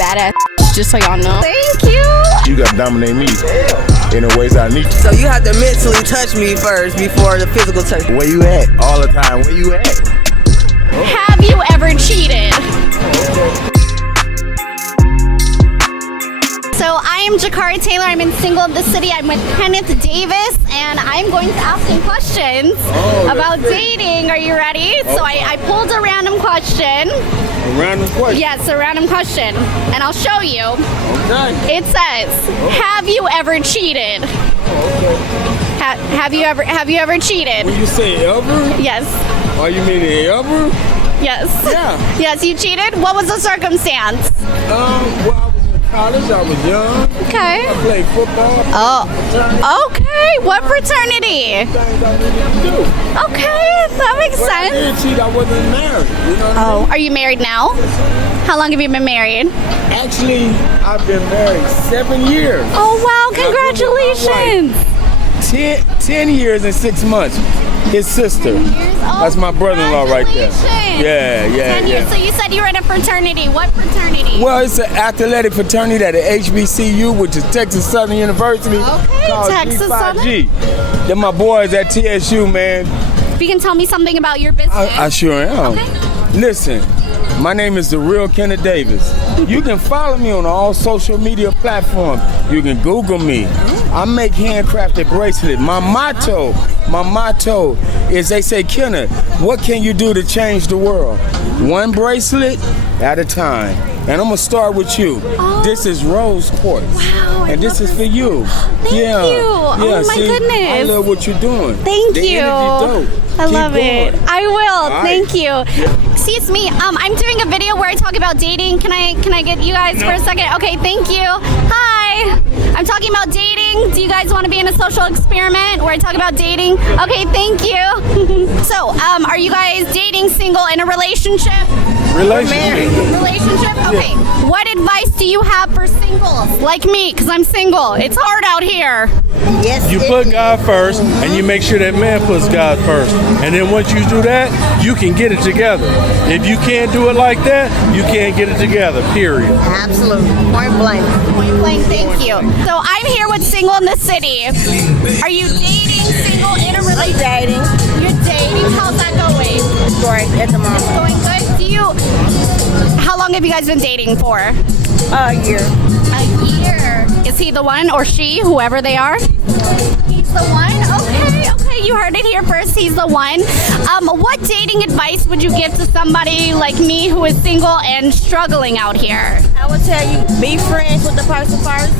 badass, just so y'all know. Thank you. You gotta dominate me in the ways I need you. So you have to mentally touch me first before the physical touch. Where you at? All the time. Where you at? Have you ever cheated? So I am Jakari Taylor. I'm in Single of the City. I'm with Kenneth Davis, and I'm going to ask him questions about dating. Are you ready? So I pulled a random question. A random question? Yes, a random question, and I'll show you. Okay. It says, "Have you ever cheated?" Have you ever cheated? When you say ever? Yes. Oh, you mean ever? Yes. Yeah. Yes, you cheated. What was the circumstance? Well, I was in college. I was young. Okay. I played football. Okay. What fraternity? Things I needed to do. Okay, that makes But I sense. did cheat. I wasn't married. You know what I mean? Are you married now? How long have you been married? Actually, I've been married 7 years. Oh wow, I've been with my congratulations. 10 years and 6 months. His sister. That's my brother-in-law right there. Congratulations. Yeah. 10 years. So you said you were in a fraternity. What fraternity? Well, it's an athletic fraternity at the HBCU, which is Texas Southern University. Okay, called Texas G5G. They're my boys at TSU, man. If you can tell me something about your business. I sure am. Okay. Listen, my name is The Real Kenneth Davis. You can follow me on all social media platforms. You can Google me. I make handcrafted bracelets. My motto is, they say, Kenneth, what can you do to change the world? One bracelet at a time. And I'm gonna start with you. This is rose quartz. Wow, I and this love is for you. Thank you. Oh my see, goodness. I love what you're doing. Thank The you. energy dope. I Keep love it. going. I will. right. Thank you. Excuse me. I'm doing a video where I talk about dating. Can I get you guys for a second? Okay. Thank you. Hi. I'm talking about dating. Do you guys want to be in a social experiment where I talk about dating? Okay. Thank you. So, are you guys dating, single, in a relationship? Relationship? Okay. What advice do you have for singles like me? Because I'm single. It's hard out here. Yes. You put God first, and you make sure that man puts God first. And then once you do that, you can get it together. If you can't do it like that, you can't get it together, period. Absolutely. Point blank. Point blank, thank you. So I'm here with Single in the City. Are you dating, single, in a relationship? Dating. You're dating. How's that going? Great at the moment. Going good. How long have you guys been dating for? A year. A year. Is he the one or she, whoever they are? He's the one? Okay, you heard it here first. He's the one. What dating advice would you give to somebody like me who is single and struggling out here? I would tell you, be friends with the person first.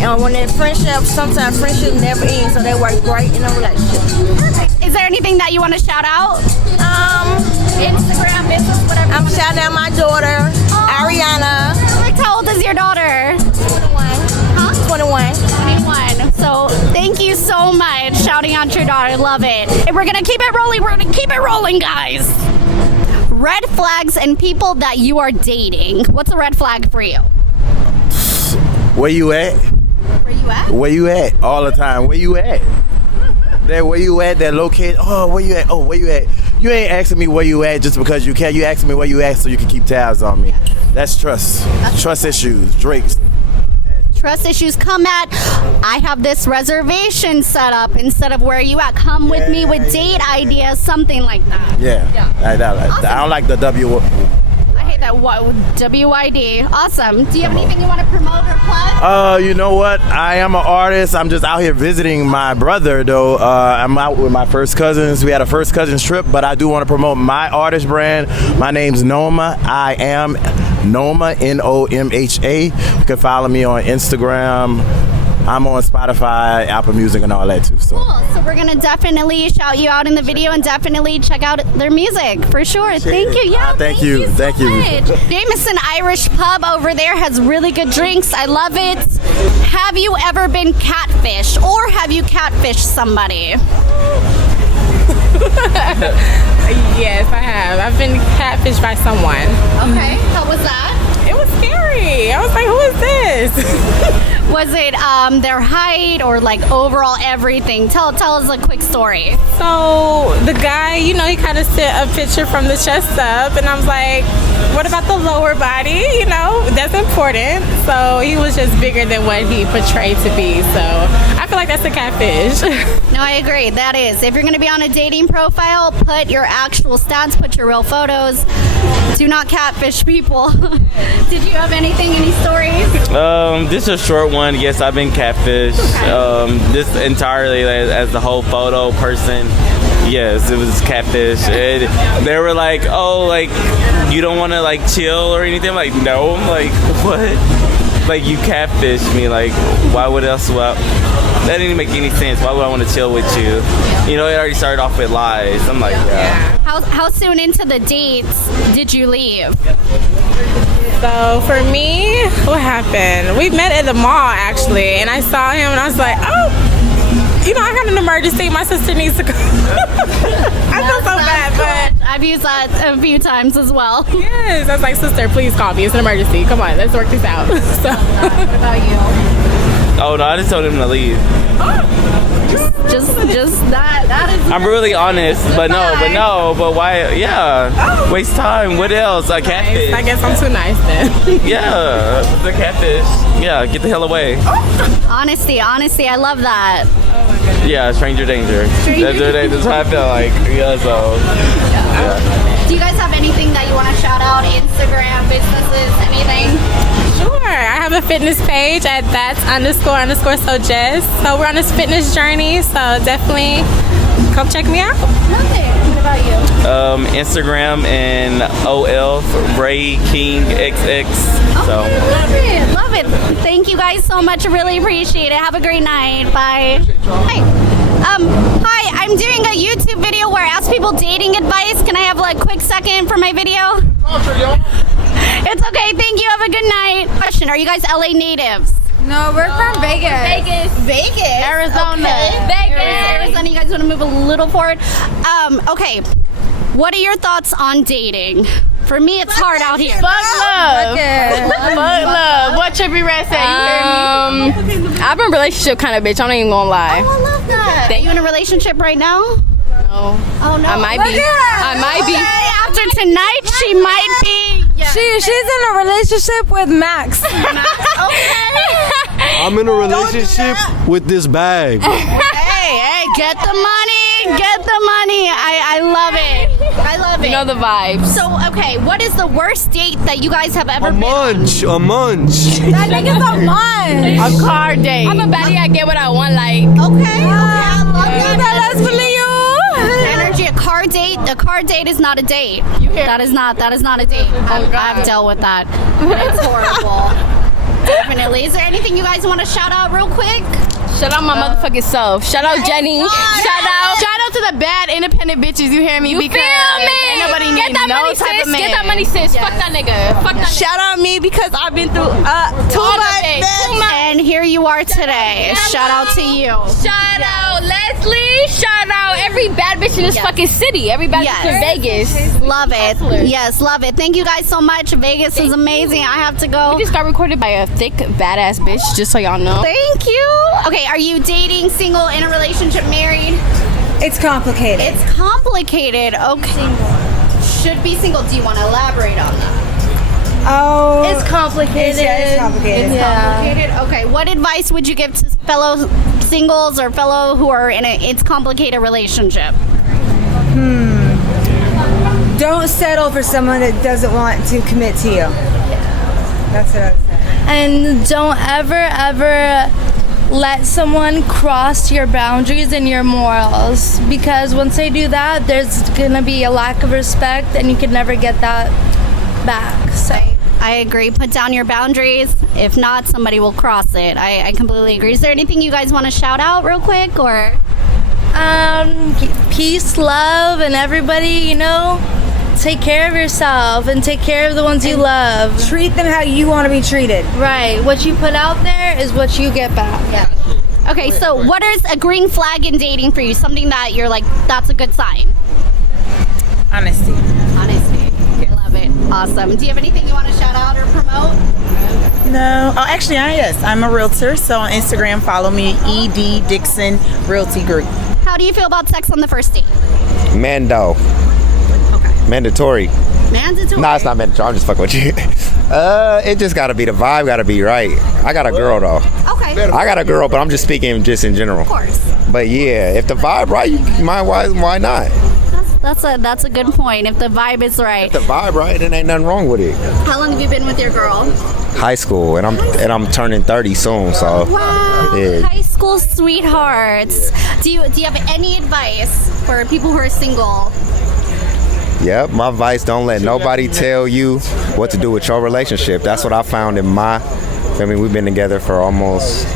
And when that friendship, sometimes friendship never ends, so they work great in a relationship. Is there anything that you want to shout out? Instagram, business, whatever. I'm shouting out my daughter, Ariana. How old is your daughter? 21. Huh? 21. 21. So thank you so much. Shouting out your daughter. Love it. And we're going to keep it rolling. We're going to keep it rolling, guys. Red flags and people that you are dating. What's a red flag for you? Where you at? Where you at? Where you at? All the time. Where you at? There, where you at? That located. Oh, where you at? Oh, where you at? You ain't asking me where you at just because you can. You asking me where you at so you can keep tabs on me. That's trust. Trust issues. Drake's. Trust issues come at, I have this reservation set up instead of where you at. Come with me with date ideas, something like that. Yeah. Awesome. I don't like the W. I hate that WYD. Awesome. Do you have anything you want to promote or plug? You know what? I am an artist. I'm just out here visiting my brother, though. I'm out with my first cousins. We had a first cousins trip, but I do want to promote my artist brand. My name's Noma. I am Noma, Nomha. You can follow me on Instagram. I'm on Spotify, Apple Music, and all that too. So. Cool. So we're gonna definitely shout you out in the video and definitely check out their music for sure. Thank you. Yeah. Thank you. Thank you. Jameson Irish Pub over there has really good drinks. I love it. Have you ever been catfished or have you catfished somebody? Yes, I have. I've been catfished by someone. Okay. How was that? It was scary. I was like, who is this? Was it their height or like overall everything? Tell us a quick story. So the guy, he kind of sent a picture from the chest up, and I was like, what about the lower body? You know, that's important. So he was just bigger than what he portrayed to be. So I feel like that's a catfish. No, I agree. That is. If you're going to be on a dating profile, put your actual stats, put your real photos. Do not catfish people. Did you have anything, any stories? This is a short one. Yes, I've been catfished. This entirely as the whole photo person. Yes, it was catfish. And they were like, "Oh, like you don't want to like chill or anything." I'm like, no. I'm like, what? Like you catfished me. Like, why would else? Well, that didn't make any sense. Why would I want to chill with you? You know, it already started off with lies. I'm like, yeah. How soon into the dates did you leave? So for me, what happened? We met at the mall actually, and I saw him and I was like, oh. You know, I got an emergency. My sister needs to go. I feel so bad, but I've used that a few times as well. yes, I was like, sister, please call me. It's an emergency. Come on, let's work this out. So, What about you? Oh no, I just told him to leave. Just that is. I'm really honest, but why? Yeah, waste time. What else? A catfish. I guess I'm too nice then. Yeah, the catfish. Yeah, get the hell away. Honesty, I love that. Yeah, stranger danger. That's how I feel like. Yeah, so. Do you guys have anything that you want to shout out? Instagram, businesses, anything? Sure. I have a fitness page at that's__so_jess. So we're on this fitness journey. So definitely come check me out. Love it. What about you? Instagram and OL for Ray King XX. So. Love it. Thank you guys so much. I really appreciate it. Have a great night. Bye. Hi, I'm doing a YouTube video where I ask people dating advice. Can I have like a quick second for my video? It's okay. Thank you. Have a good night. Question: are you guys LA natives? No, we're from Vegas. Vegas. Arizona. Okay. Arizona. You guys want to move a little forward? Okay. What are your thoughts on dating? For me, it's hard out here. Fuck love. Fuck love. What Trippie Red say? You hear me? I'm in a relationship kind of bitch. I'm not even gonna lie. Oh, I love that. Are you in a relationship right now? No. Oh no. I might be. I might be. Okay, after tonight, she might be. She's in a relationship with Max. I'm in a relationship with this bag. Hey, get the money. Get the money. I love it. I love it. You know the vibes. So, okay, what is the worst date that you guys have ever been on? A munch. That nigga's a munch. A car date. I'm a baddie. I get what I want. Like. Okay, I love that. Let's believe you. Energy, a car date. A car date is not a date. That is not a date. I've dealt with that. It's horrible. Definitely. Is there anything you guys want to shout out real quick? Shout out my motherfucking self. Shout out Jenny. Shout out to the bad independent bitches. You hear me? You because feel me? Ain't nobody Get need that no money, type sis. of man. Get that money, sis. Fuck that nigga. Fuck that nigga. Shout out me because I've been through too much. And here you are today. Shout out to you. Shout out Leslie. Shout out every bad bitch in this fucking city. Every bad bitch in Vegas. Love it. Yes, love it. Thank you guys so much. Vegas is amazing. I have to go. We just got recorded by a thick, badass bitch, just so y'all know. Thank you. Okay, are you dating, single, in a relationship, married? It's complicated. It's complicated. Okay. Should be single. Do you want to elaborate on that? Oh. It's complicated. It's complicated. It's complicated. Okay. What advice would you give to fellow singles or fellow who are in a it's complicated relationship? Don't settle for someone that doesn't want to commit to you. That's what I would say. And don't ever let someone cross your boundaries and your morals, because once they do that, there's gonna be a lack of respect and you can never get that back. So I agree. Put down your boundaries. If not, somebody will cross it. I completely agree. Is there anything you guys want to shout out real quick, or? Peace, love, and everybody, take care of yourself and take care of the ones you love. Treat them how you want to be treated. Right. What you put out there is what you get back. Yeah. Okay, so what is a green flag in dating for you? Something that you're like, that's a good sign. Honesty. I love it. Awesome. Do you have anything you want to shout out or promote? No. Oh, actually, yes. I'm a realtor. So on Instagram, follow me, ED Dixon Realty Group. How do you feel about sex on the first date? Mandatory. Mandatory. Nah, it's not mandatory. I'm just fucking with you. It just gotta be the vibe, gotta be right. I got a girl though. Okay. I got a girl, but I'm just speaking just in general. Of course. But yeah, if the vibe right, you might why not? That's a good point. If the vibe is right. If the vibe right, then ain't nothing wrong with it. How long have you been with your girl? High school, and I'm turning 30 soon, so Wow. yeah. High school sweethearts. Do you have any advice for people who are single? Yep, my advice, don't let nobody tell you what to do with your relationship. That's what I found in we've been together for almost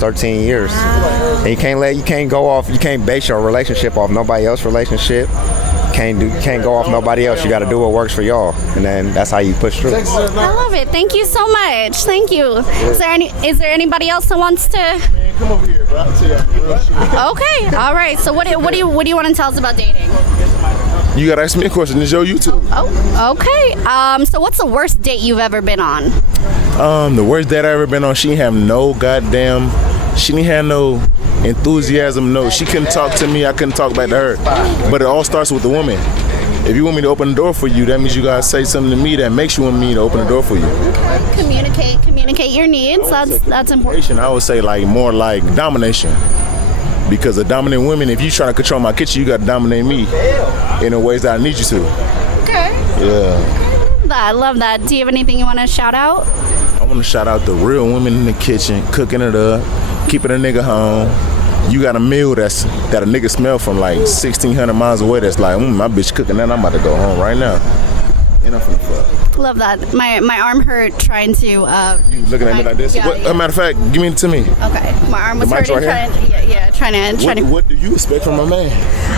13 years. And you can't base your relationship off nobody else's relationship. You can't go off nobody else. You got to do what works for y'all, and then that's how you push through. I love it. Thank you so much. Thank you. Is there anybody else that wants to? Come over here, bro. I'll tell you. Okay. All right. So what do you want to tell us about dating? You gotta ask me a question. It's your YouTube. Oh, okay. So what's the worst date you've ever been on? The worst date I ever been on. She didn't have no enthusiasm. No, she couldn't talk to me. I couldn't talk back to her. But it all starts with the woman. If you want me to open the door for you, that means you gotta say something to me that makes you want me to open the door for you. Communicate your needs. That's important. I would say more like domination. Because a dominant woman, if you try to control my kitchen, you got to dominate me in the ways that I need you to. Okay. Yeah. I love that. Do you have anything you want to shout out? I want to shout out the real women in the kitchen, cooking it up, keeping a nigga home. You got a meal that a nigga smell from 1,600 miles away. That's like, my bitch cooking that. I'm about to go home right now. And I'm finna fuck. Love that. My arm hurt trying to. You looking at me like this? Yeah, What, yeah. A matter of fact, give me it to me. Okay. My arm was The mic's hurting. right Trying to. What do you expect from a man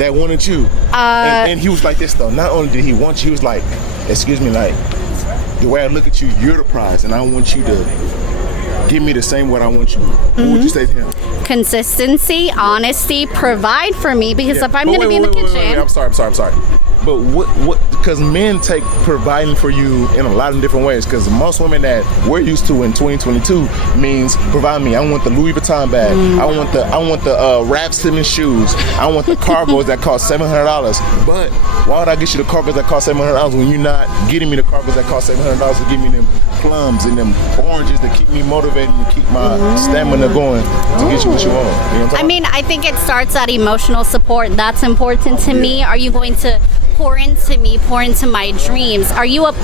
that wanted you? And he was like this though. Not only did he want you, he was like, excuse me, the way I look at you, you're the prize, and I want you to give me the same what I want you. What would you say to him? Consistency, honesty, provide for me because if I'm going to be in the kitchen. Wait, I'm sorry. But what? Because men take providing for you in a lot of different ways. Because most women that we're used to in 2022 means provide me. I want the Louis Vuitton bag. I want the Raf Simons shoes. I want the cargos that cost $700. But why would I get you the cargos that cost $700 when you're not getting me the cargos that cost $700 to give me them plums and them oranges that keep me motivated and keep my stamina going to get you what you want? You know what I'm talking about? I think it starts at emotional support. That's important to me. Are you going to pour into me, pour into my dreams? Are you a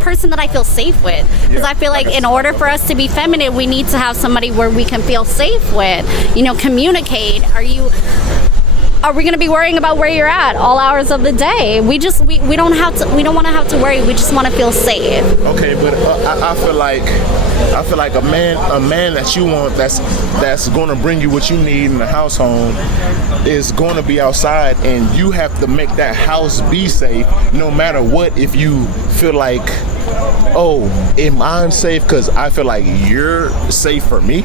person that I feel safe with? Because I feel like in order for us to be feminine, we need to have somebody where we can feel safe with. Communicate. Are we going to be worrying about where you're at all hours of the day? We don't want to have to worry. We just want to feel safe. Okay, but I feel like a man that you want that's going to bring you what you need in the house home is going to be outside, and you have to make that house be safe no matter what. If you feel like, oh, am I unsafe because I feel like you're safe for me?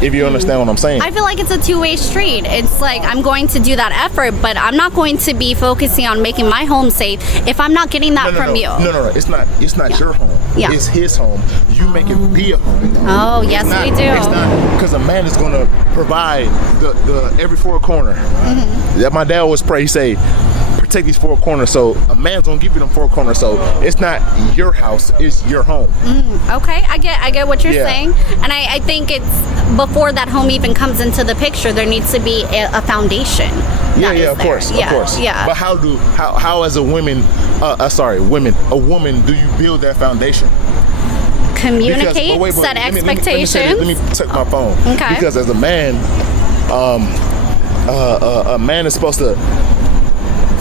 If you understand what I'm saying. I feel like it's a two-way street. It's like I'm going to do that effort, but I'm not going to be focusing on making my home safe if I'm not getting that from you. No. It's not your home. Yeah. It's his home. You make it be a home. Oh, yes, we do. It's not because a man is going to provide the every four corner. That my dad always pray. He say, protect these four corners. So a man's gonna give you them four corners. So it's not your house, it's your home. Okay, I get what you're saying, and I think it's before that home even comes into the picture, there needs to be a foundation. Of course. Yeah. But how as a woman, a woman, do you build that foundation? Communicate, set expectations. Let me check my phone. Okay. Because as a man, a man is supposed to,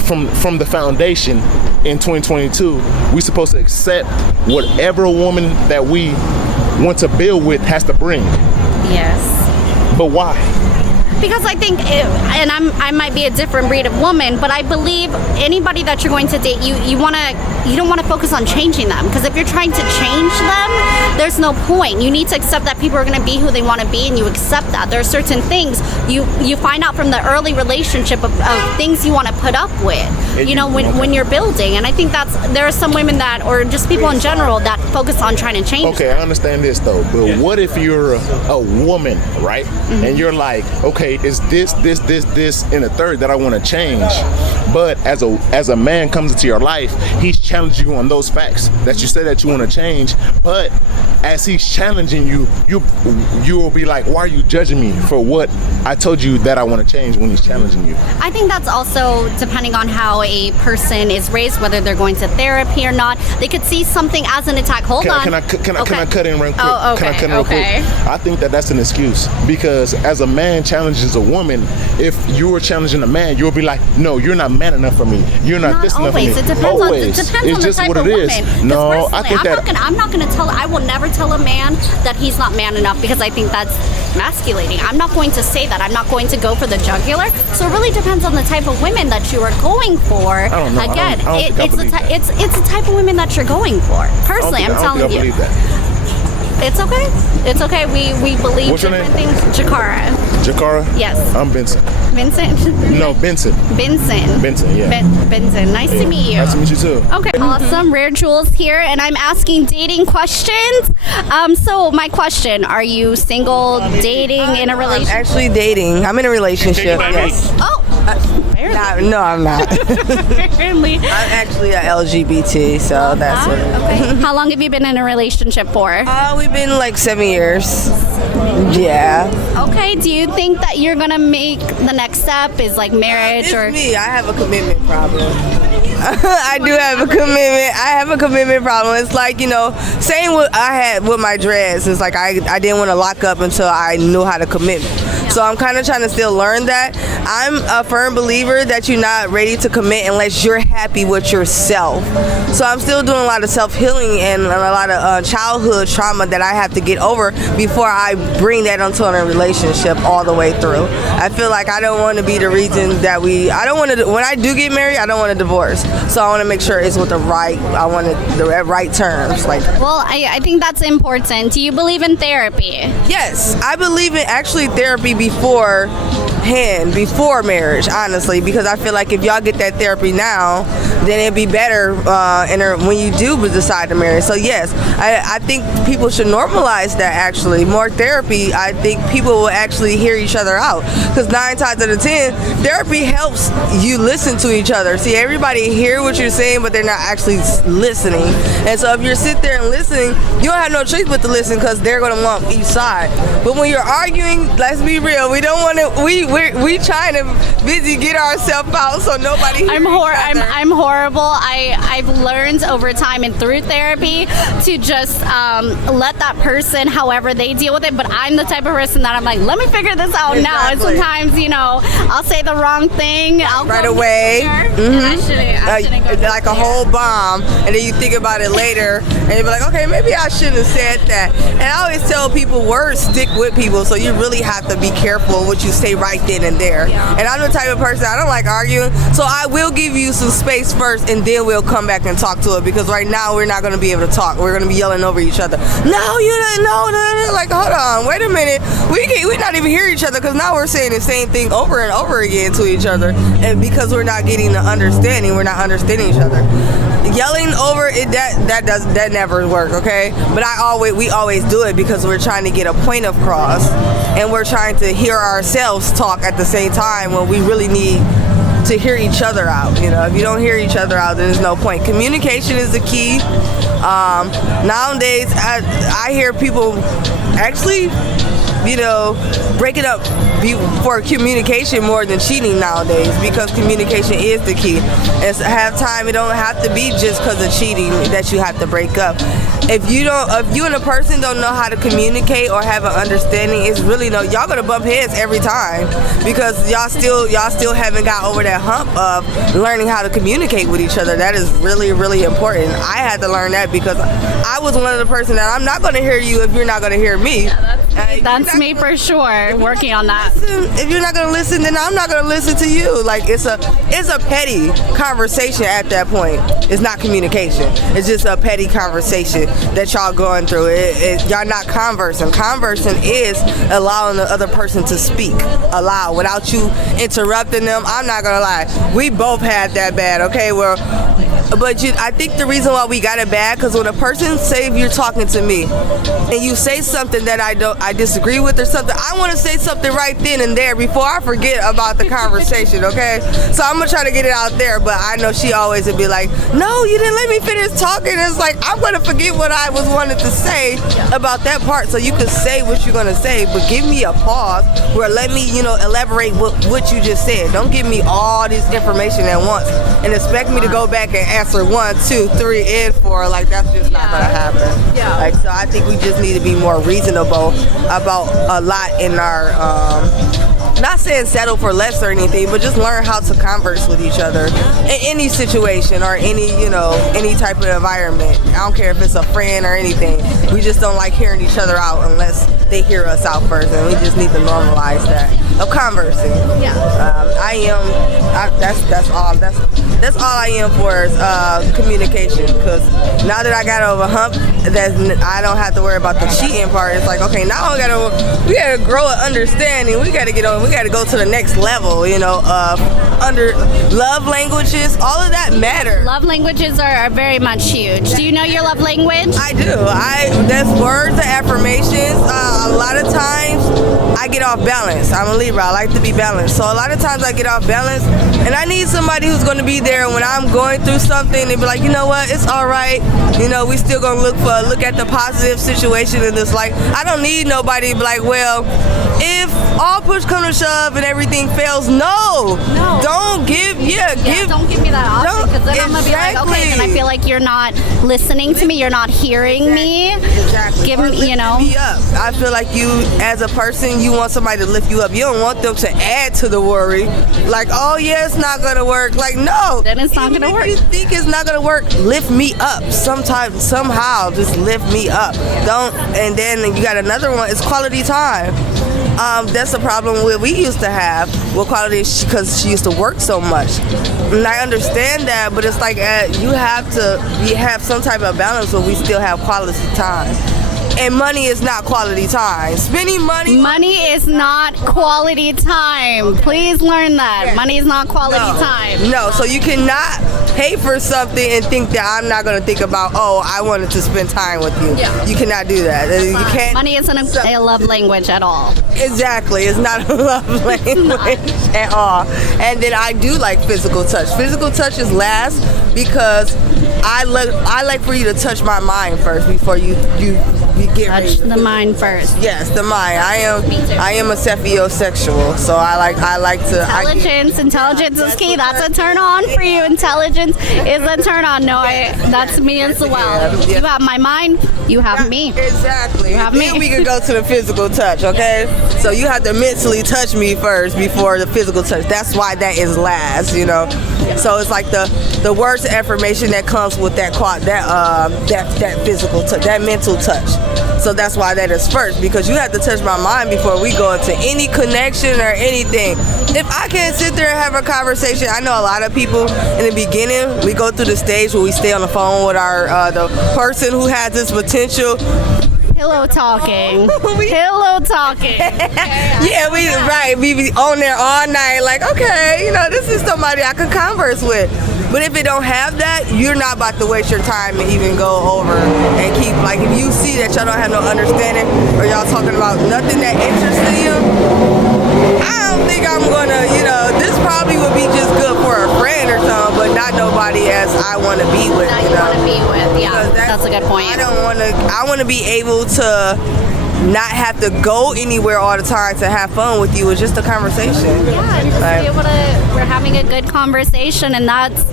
from the foundation in 2022, we're supposed to accept whatever a woman that we want to build with has to bring. Yes. But why? Because I think, I might be a different breed of woman, but I believe anybody that you're going to date, you don't want to focus on changing them. Because if you're trying to change them, there's no point. You need to accept that people are going to be who they want to be, and you accept that. There are certain things you find out from the early relationship of things you want to put up with. When you're building, and I think there are some women that, or just people in general, that focus on trying to change. Okay, I understand this though, but what if you're a woman, right? And you're like, okay, okay, it's this, and the third that I want to change. But as a man comes into your life, he's challenging you on those facts that you say that you want to change. But as he's challenging you, you will be like, why are you judging me for what I told you that I want to change when he's challenging you? I think that's also depending on how a person is raised, whether they're going to therapy or not. They could see something as an attack. Can I cut in real quick? Oh, okay. Can I cut in real quick? I think that's an excuse, because as a man challenges a woman, if you were challenging a man, you'll be like, no, you're not man enough for me. You're not this enough for me. It depends on the type of woman. No, I think I'm not going to tell. I will never tell a man that he's not man enough, because I think that's emasculating. I'm not going to say that. I'm not going to go for the jugular. So it really depends on the type of women that you are going for. I don't know. Again, it's the type of women that you're going for. Personally, I'm telling you. It's okay. It's okay. We believe What's your different name? things. Jakara? Yes. I'm Benson. Vincent? No, Benson. Benson, yeah. Benson. Nice to meet you. Nice to meet you too. Okay, awesome. Rare Jewels here, and I'm asking dating questions. So my question: are you single, dating, in a relationship? Actually, dating. I'm in a relationship. Yes. Oh. No, I'm not. Apparently. I'm actually a LGBT, so that's what. Okay. How long have you been in a relationship for? We've been like 7 years. Yeah. Okay. Do you think that you're gonna make the next step is like marriage or? Me. I have a commitment problem. I do have a commitment. I have a commitment problem. It's like, same what I had with my dreads. It's like I didn't want to lock up until I knew how to commit. So I'm kind of trying to still learn that. I'm a firm believer that you're not ready to commit unless you're happy with yourself. So I'm still doing a lot of self-healing and a lot of childhood trauma that I have to get over before I bring that into a relationship all the way through. I feel like I don't want to be the reason that when I do get married, I don't want a divorce. So I want to make sure it's with the right terms. Well, I think that's important. Do you believe in therapy? Yes, I believe in actually therapy before marriage, honestly, because I feel like if y'all get that therapy now, then it'd be better when you do decide to marry. So yes, I think people should normalize that. Actually, more therapy. I think people will actually hear each other out, because 9 times out of 10, therapy helps you listen to each other. See, everybody hear what you're saying, but they're not actually listening. And so if you sit there and listening, you don't have no choice but to listen, because they're going to want each side. But when you're arguing, let's be real, we don't want to. We trying to busy get ourselves out so nobody hears I'm horrible. I've learned over time and through therapy to just let that person, however they deal with it. But I'm the type of person that I'm like, let me figure this out now. And sometimes, I'll say the wrong thing. Right away. I shouldn't go like a whole bomb, and then you think about it later, and you're like, okay, maybe I shouldn't have said that. And I always tell people, words stick with people, so you really have to be careful what you say right then and there. Yeah. And I'm the type of person, I don't like arguing, so I will give you some space first, and then we'll come back and talk to it, because right now we're not going to be able to talk. We're going to be yelling over each other. No, you didn't know. Like, hold on, wait a minute. We not even hear each other, because now we're saying the same thing over and over again to each other, and because we're not getting the understanding, we're not understanding each other. Yelling over it, that never work, okay? But we always do it because we're trying to get a point across, and we're trying to hear ourselves talk at the same time when we really need to hear each other out. If you don't hear each other out, then there's no point. Communication is the key. Nowadays, I hear people actually, breaking up for communication more than cheating nowadays, because communication is the key. And half time, it don't have to be just because of cheating that you have to break up. If you and a person don't know how to communicate or have an understanding, it's really y'all gonna bump heads every time, because y'all still haven't got over that hump of learning how to communicate with each other. That is really, really important. I had to learn that, because I was one of the person that I'm not gonna hear you if you're not gonna hear me. Yeah, that's me for sure. Working on that. If you're not gonna listen, then I'm not gonna listen to you. Like, it's a petty conversation at that point. It's not communication. It's just a petty conversation that y'all going through. Y'all not conversing. Conversing is allowing the other person to speak aloud without you interrupting them. I'm not gonna lie. We both had that bad. Okay, well, But I think the reason why we got it bad, because when a person say you're talking to me and you say something that I disagree with or something, I want to say something right then and there before I forget about the conversation, okay? So I'm gonna try to get it out there, but I know she always would be like, no, you didn't let me finish talking. It's like, I'm gonna forget what I was wanting to say about that part, so you can say what you're gonna say, but give me a pause where let me, elaborate what you just said. Don't give me all this information at once and expect me to go back and answer 1, 2, 3, and 4. Like, that's just not gonna happen. Yeah. Like, so I think we just need to be more reasonable about a lot in our not saying settle for less or anything, but just learn how to converse with each other in any situation or any type of environment. I don't care if it's a friend or anything. We just don't like hearing each other out unless they hear us out first, and we just need to normalize that of conversing. Yeah. That's all I am for is communication. Because now that I got over hump, that I don't have to worry about the cheating part. It's like, okay, now we gotta grow an understanding. We gotta go to the next level. Under love languages, all of that matters. Love languages are very much huge. Do you know your love language? I do. That's words and affirmations. A lot of times I get off balance. I'm a Libra. I like to be balanced. So a lot of times I get off balance, and I need somebody who's going to be there when I'm going through something and be like, you know what, it's all right. We still going to look at the positive situation in this. Like, I don't need nobody to be like, well, if all push comes to shove and everything fails, no. Don't give me that option, because then I'm gonna be like, okay, then I feel like you're not listening to me, you're not hearing me. Exactly. Give me, me up. I feel like you, as a person, you want somebody to lift you up. You don't want them to add to the worry. Like, oh yeah, it's not gonna work. Like, no. Then it's not gonna work. If you think it's not gonna work, lift me up. Somehow, just lift me up. And then you got another one. It's quality time. That's a problem we used to have with quality, because she used to work so much. And I understand that, but it's like you have some type of balance where we still have quality time. And money is not quality time. Spending money is not quality time. Please learn that. Yeah. Money is not quality time. No, so you cannot pay for something and think that I'm not going to think about, oh, I wanted to spend time with you. Yeah. You cannot do that. You can't. Money isn't a love language at all. Exactly. It's not a love language at all. And then I do like physical touch. Physical touch is last, because I like for you to touch my mind first before you get ready. Touch the mind first. Yes, the mind. I am a saphiosexual, so I like to. Intelligence is key. That's a turn on for you. Intelligence is a turn on. No, that's me as well. You have my mind. You have me. Exactly. You have me. Then we can go to the physical touch. Okay. So you have to mentally touch me first before the physical touch. That's why that is last. So it's like the words of affirmation that comes with that physical touch, that mental touch. So that's why that is first, because you have to touch my mind before we go into any connection or anything. If I can't sit there and have a conversation, I know a lot of people in the beginning, we go through the stage where we stay on the phone with the person who has this potential. Pillow talking. Pillow talking. Yeah, we be on there all night, like, okay, this is somebody I could converse with. But if it don't have that, you're not about to waste your time to even go over and keep, like, if you see that y'all don't have no understanding, or y'all talking about nothing that interests you, I don't think I'm gonna, this probably would be just good for a friend or something, but not nobody as I want to be with. Yeah, that's a good point. I want to be able to not have to go anywhere all the time to have fun with you. It's just a conversation. Yeah, and just be able to, we're having a good conversation, and that's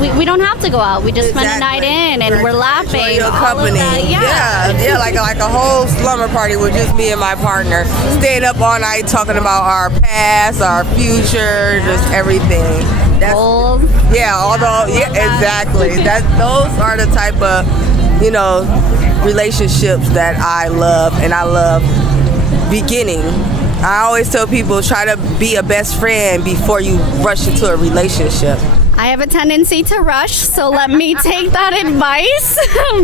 we don't have to go out. We just spend a night in, and we're laughing. Enjoy your company. Yeah, like a whole slumber party with just me and my partner, staying up all night talking about our past, our future, just everything. Exactly. Those are the type of relationships that I love, and I love beginning. I always tell people, try to be a best friend before you rush into a relationship. I have a tendency to rush, so let me take that advice.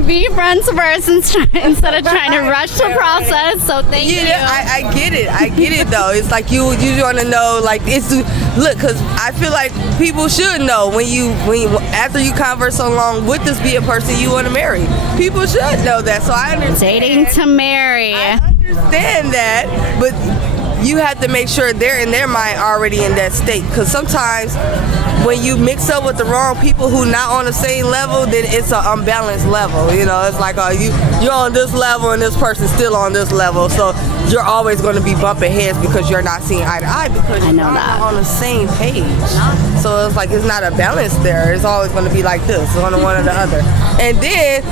Be friends first instead of trying to rush the process. So thank you. I get it. I get it though. It's like you want to know, like because I feel like people should know when you after you converse so long, would this be a person you want to marry? People should know that. So I understand. Dating to marry. I understand that, but you have to make sure they're in their mind already in that state, because sometimes when you mix up with the wrong people who not on the same level, then it's an unbalanced level. You know, it's like you're on this level and this person's still on this level, so you're always going to be bumping heads because you're not seeing eye to eye because you're not on the same page. So it's like it's not a balance there. It's always going to be like this, on one or the other. And then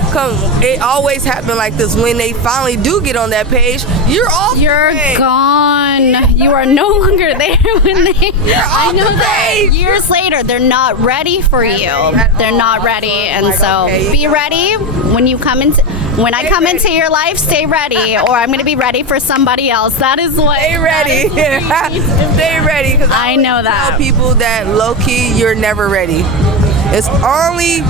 it always happens like this when they finally do get on that page. You're off. You're gone. You are no longer there when they. I know that years later they're not ready for you. They're not ready, and so be ready when you come into. When I come into your life, stay ready, or I'm going to be ready for somebody else. That is what. Stay ready. Stay ready, because I know that. Tell people that low key, you're never ready. It's only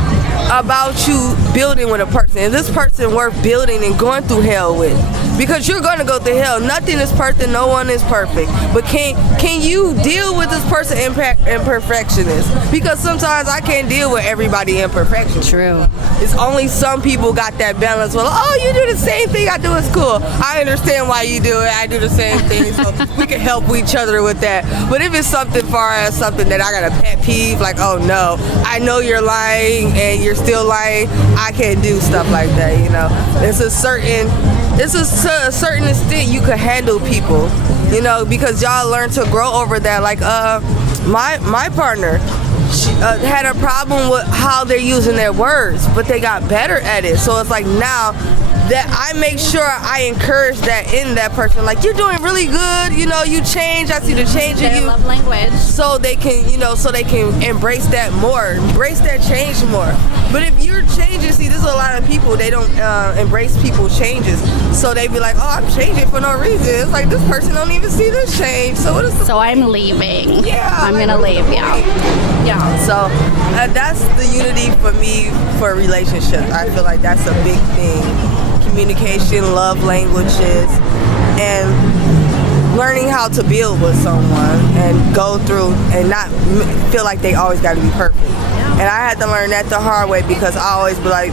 about you building with a person. Is this person worth building and going through hell with? Because you're going to go through hell. Nothing is perfect. No one is perfect. But can you deal with this person imperfectionist? Because sometimes I can't deal with everybody imperfection. True. It's only some people got that balance. Well, oh, you do the same thing I do. It's cool. I understand why you do it. I do the same thing. So we can help each other with that. But if it's something far as something that I got a pet peeve, like, oh no, I know you're lying and you're still lying, I can't do stuff like that, you know. It's a certain extent you can handle people, you know, because y'all learn to grow over that. Like my partner, she had a problem with how they're using their words, but they got better at it. So it's like now that I make sure I encourage that in that person. Like, you're doing really good, you know, you change, I see the change in you. Love language. So they can, you know, so they can embrace that more, embrace that change more. But if you're changing, see, there's a lot of people, they don't embrace people's changes. So they be like, oh, I'm changing for no reason. It's like, this person don't even see this change. So what is the So I'm leaving. Yeah. I'm going to leave, Yeah, so that's the unity for me for relationships. I feel like that's a big thing. Communication, love languages, and learning how to build with someone and go through and not feel like they always got to be perfect. And I had to learn that the hard way, because I always be like,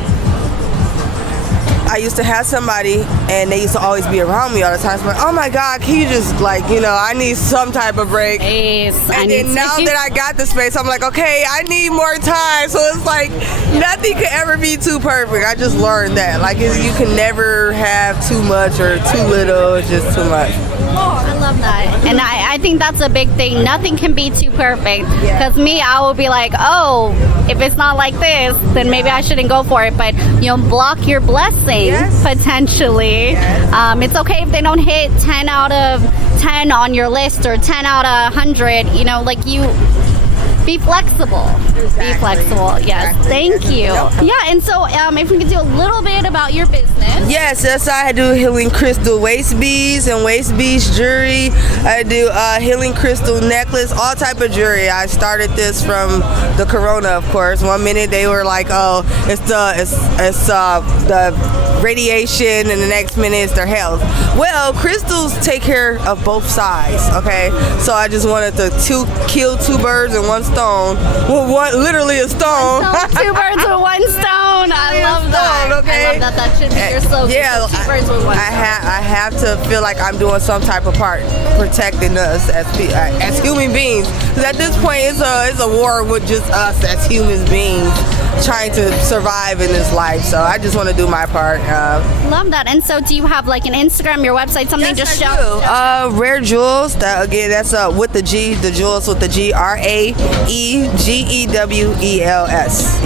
I used to have somebody and they used to always be around me all the time. So I'm like, oh my God, can you just, like, you know, I need some type of break. Yes, and then now that I got the space, I'm like, okay, I need more time. So it's like nothing could ever be too perfect. I just learned that. Like, you can never have too much or too little. It's just too much. I love that. And I think that's a big thing. Nothing can be too perfect. Because me, I will be like, oh, if it's not like this, then maybe I shouldn't go for it. But you'll block your blessing, potentially. It's okay if they don't hit 10 out of 10 on your list or 10 out of 100. You know, like, you be flexible. Be flexible. Yes. Thank you. Yeah. And so, if we could do a little bit about your business. Yes, I do healing crystal waist beads and waist beads jewelry. I do healing crystal necklace, all type of jewelry. I started this from the corona, of course. 1 minute they were like, oh, it's the radiation, and the next minute it's their health. Well, crystals take care of both sides, okay? So I just wanted to kill two birds with one stone. Well, literally a stone. Two birds with one stone. I love that. Okay? I love that. That should be your slogan. Yeah, two birds with one stone. I have to feel like I'm doing some type of part protecting us as human beings. Because at this point, it's a war with just us as human beings trying to survive in this life. So I just want to do my part. Love that. And so, do you have like an Instagram, your website, something? Yes, just I show. do. Rare Jewels. That's with the G. The Jewels with the G. RAEGEWELS. Yeah.